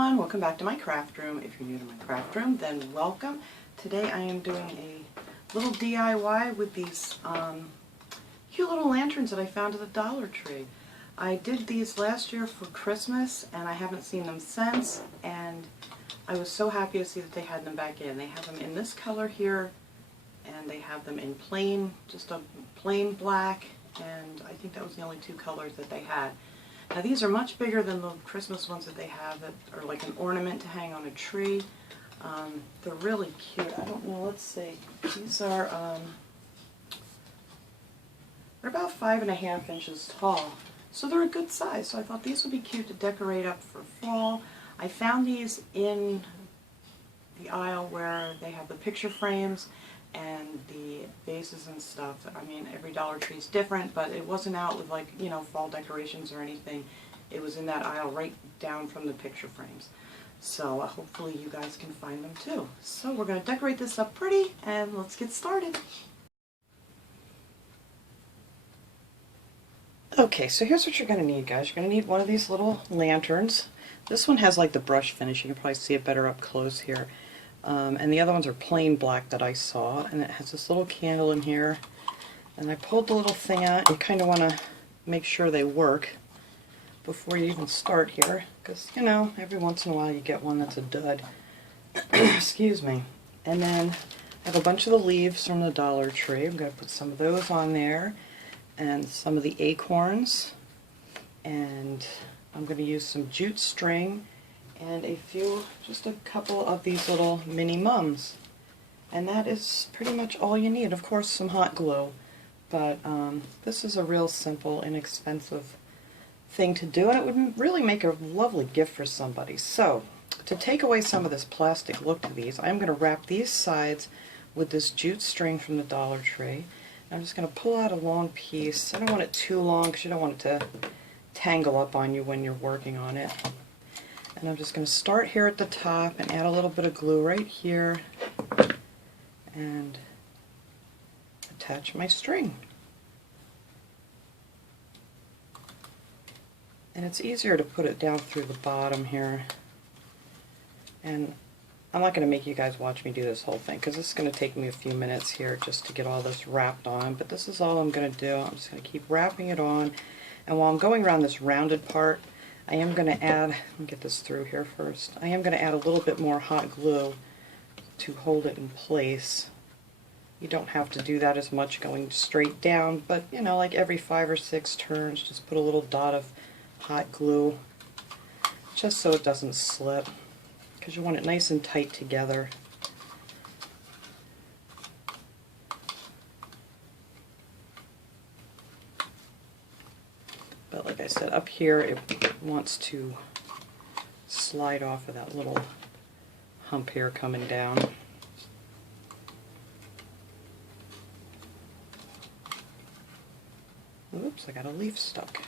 everyone, welcome back to my craft room. If you're new to my craft room, then welcome. Today I am doing a little DIY with these cute little lanterns that I found at the Dollar Tree. I did these last year for Christmas and I haven't seen them since, and I was so happy to see that they had them back in. They have them in this color here, and they have them in plain, just a plain black, and I think that was the only two colors that they had. Now these are much bigger than the Christmas ones that they have that are like an ornament to hang on a tree. They're really cute. I don't know, let's see. These are they're about 5.5 inches tall. So they're a good size. So I thought these would be cute to decorate up for fall. I found these in the aisle where they have the picture frames and the vases and stuff. I mean, every Dollar Tree is different, but it wasn't out with, like, you know, fall decorations or anything. It was in that aisle right down from the picture frames. So hopefully you guys can find them too. So we're going to decorate this up pretty, and let's get started. Okay, so here's what you're going to need, guys. You're going to need one of these little lanterns. This one has like the brush finish. You can probably see it better up close here. And the other ones are plain black that I saw, and it has this little candle in here. And I pulled the little thing out. You kind of want to make sure they work before you even start here, because, you know, every once in a while you get one that's a dud. Excuse me. And then I have a bunch of the leaves from the Dollar Tree. I'm going to put some of those on there, and some of the acorns, and I'm going to use some jute string and just a couple of these little mini mums. And that is pretty much all you need. Of course, some hot glue, but this is a real simple, inexpensive thing to do, and it would really make a lovely gift for somebody. So, to take away some of this plastic look to these, I'm going to wrap these sides with this jute string from the Dollar Tree. I'm just going to pull out a long piece. I don't want it too long because you don't want it to tangle up on you when you're working on it. And I'm just going to start here at the top and add a little bit of glue right here and attach my string. And it's easier to put it down through the bottom here. And I'm not going to make you guys watch me do this whole thing because this is going to take me a few minutes here just to get all this wrapped on, but this is all I'm going to do. I'm just going to keep wrapping it on, and while I'm going around this rounded part, I am going to add, let me get this through here first, I am going to add a little bit more hot glue to hold it in place. You don't have to do that as much going straight down, but, you know, like every 5 or 6 turns, just put a little dot of hot glue just so it doesn't slip, because you want it nice and tight together. But like I said, up here it wants to slide off of that little hump here coming down. Oops, I got a leaf stuck.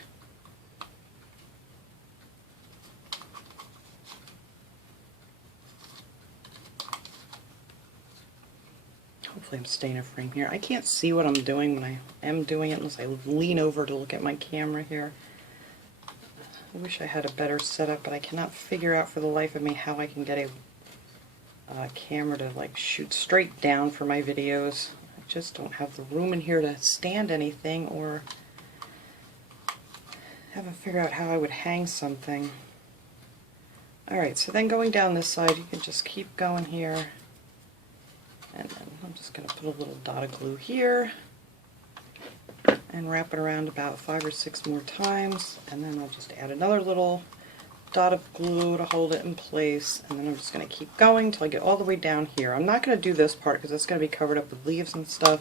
Hopefully I'm staying in frame here. I can't see what I'm doing when I am doing it unless I lean over to look at my camera here. I wish I had a better setup, but I cannot figure out for the life of me how I can get a camera to like shoot straight down for my videos. I just don't have the room in here to stand anything, or haven't figured out how I would hang something. Alright, so then going down this side, you can just keep going here. And then I'm just going to put a little dot of glue here and wrap it around about 5 or 6 more times, and then I'll just add another little dot of glue to hold it in place, and then I'm just going to keep going until I get all the way down here. I'm not going to do this part because it's going to be covered up with leaves and stuff,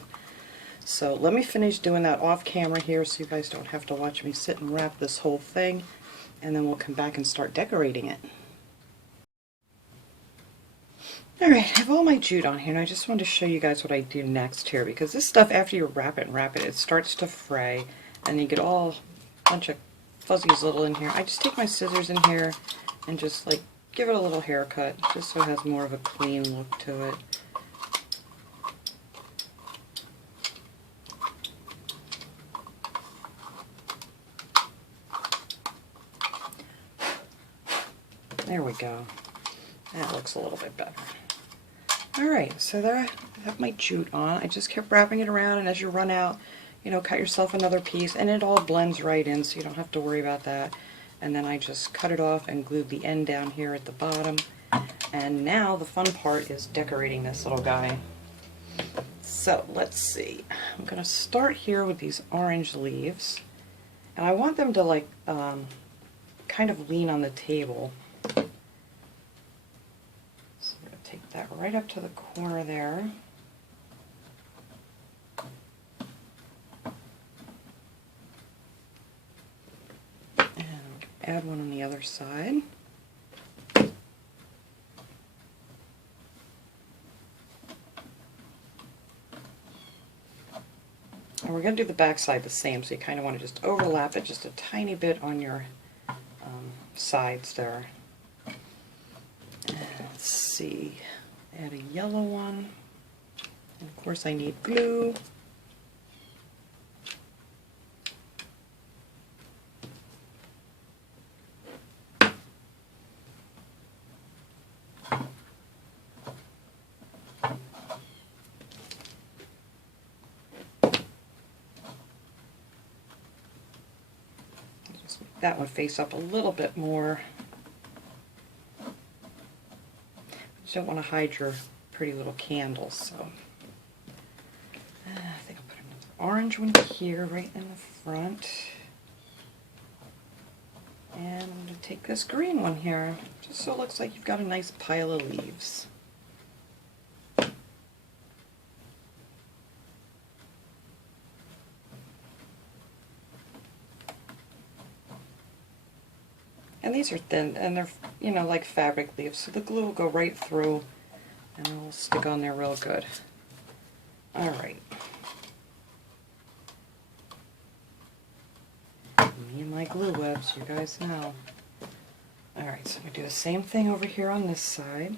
so let me finish doing that off camera here so you guys don't have to watch me sit and wrap this whole thing, and then we'll come back and start decorating it. Alright, I have all my jute on here, and I just wanted to show you guys what I do next here, because this stuff, after you wrap it and wrap it, it starts to fray, and you get all a bunch of fuzzies little in here. I just take my scissors in here and just like give it a little haircut, just so it has more of a clean look to it. There we go. That looks a little bit better. Alright, so there I have my jute on. I just kept wrapping it around, and as you run out, you know, cut yourself another piece, and it all blends right in, so you don't have to worry about that. And then I just cut it off and glued the end down here at the bottom. And now the fun part is decorating this little guy. So let's see. I'm going to start here with these orange leaves. And I want them to like kind of lean on the table. So we're going to take that right up to the corner there. And add one on the other side. And we're going to do the back side the same, so you kind of want to just overlap it just a tiny bit on your sides there. And let's see, add a yellow one, and of course I need glue. That one face up a little bit more. You don't want to hide your pretty little candles, so I think I'll put another orange one here right in the front. And I'm going to take this green one here, just so it looks like you've got a nice pile of leaves. And these are thin, and they're, you know, like fabric leaves, so the glue will go right through and it'll stick on there real good. Alright. Me and my glue webs, you guys know. Alright, so I'm going to do the same thing over here on this side.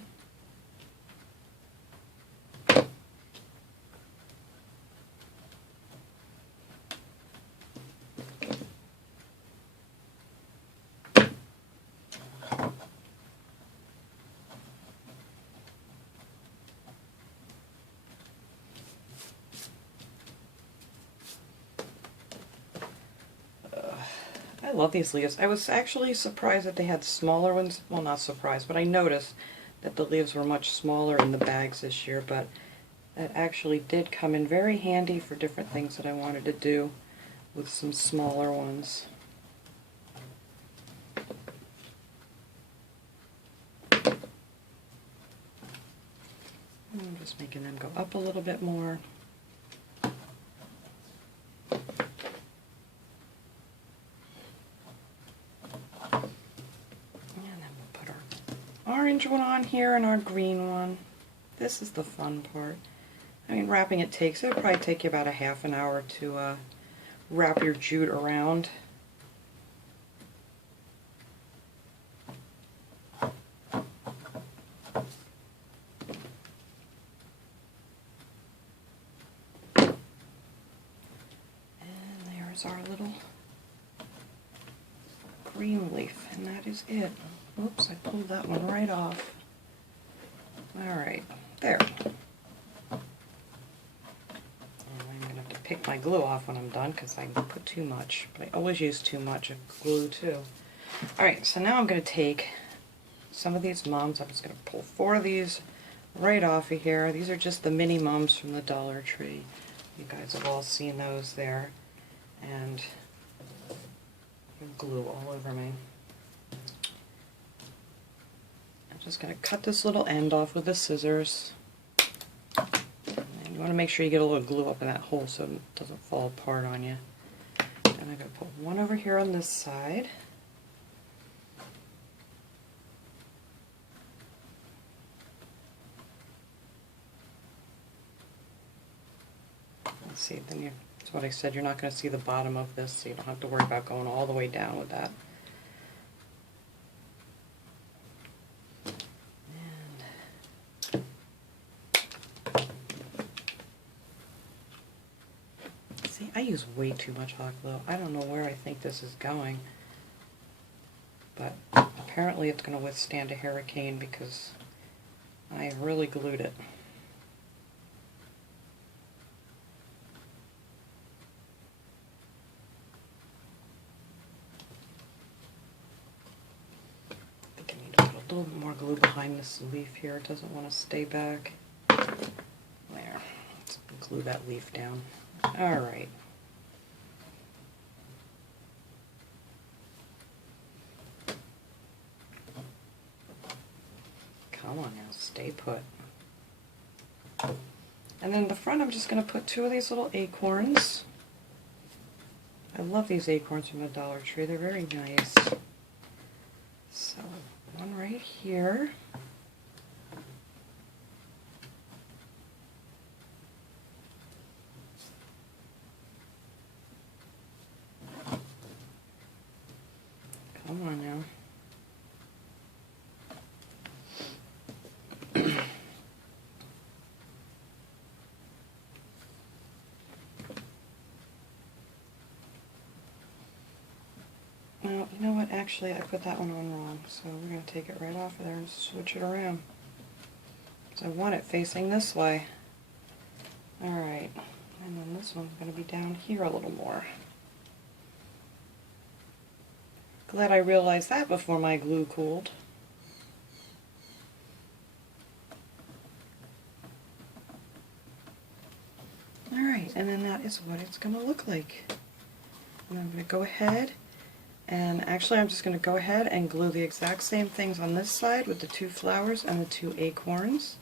I love these leaves. I was actually surprised that they had smaller ones. Well, not surprised, but I noticed that the leaves were much smaller in the bags this year, but that actually did come in very handy for different things that I wanted to do with some smaller ones. I'm just making them go up a little bit more. Orange one on here and our green one. This is the fun part. I mean, wrapping it'll probably take you about a half an hour to wrap your jute around. And there's our little green leaf, and that is it. Oops, I pulled that one right off. Alright, there. And I'm going to have to pick my glue off when I'm done because I put too much. But I always use too much of glue too. Alright, so now I'm going to take some of these mums. I'm just going to pull 4 of these right off of here. These are just the mini mums from the Dollar Tree. You guys have all seen those there. And glue all over me. Just going to cut this little end off with the scissors. And you want to make sure you get a little glue up in that hole so it doesn't fall apart on you. And I'm going to put one over here on this side. Let's see, then that's what I said, you're not going to see the bottom of this, so you don't have to worry about going all the way down with that. I use way too much hot glue. I don't know where I think this is going, but apparently it's going to withstand a hurricane because I really glued it. I think I need to put a little bit more glue behind this leaf here. It doesn't want to stay back. There. Let's glue that leaf down. Alright. Come on now, stay put. And then the front I'm just going to put 2 of these little acorns. I love these acorns from the Dollar Tree. They're very nice. So, one right here. Come on now. Now, you know what, actually I put that one on wrong, so we're going to take it right off of there and switch it around. Because I want it facing this way. Alright, and then this one's going to be down here a little more. Glad I realized that before my glue cooled. Alright, and then that is what it's going to look like. And I'm going to go ahead and actually I'm just going to go ahead and glue the exact same things on this side with the 2 flowers and the 2 acorns.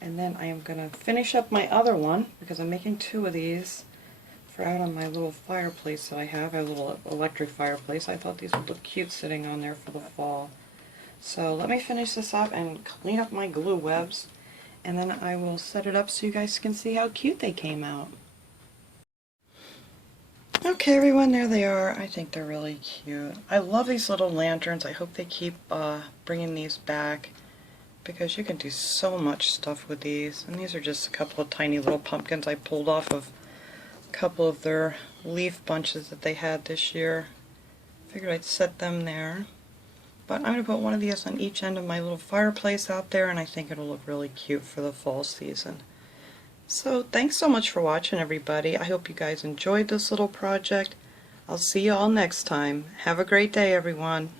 And then I am going to finish up my other one because I'm making 2 of these for out on my little fireplace that I have, a little electric fireplace. I thought these would look cute sitting on there for the fall. So let me finish this up and clean up my glue webs, and then I will set it up so you guys can see how cute they came out. Okay everyone, there they are. I think they're really cute. I love these little lanterns. I hope they keep bringing these back because you can do so much stuff with these. And these are just a couple of tiny little pumpkins I pulled off of a couple of their leaf bunches that they had this year. Figured I'd set them there. But I'm going to put one of these on each end of my little fireplace out there, and I think it'll look really cute for the fall season. So thanks so much for watching everybody. I hope you guys enjoyed this little project. I'll see you all next time. Have a great day everyone.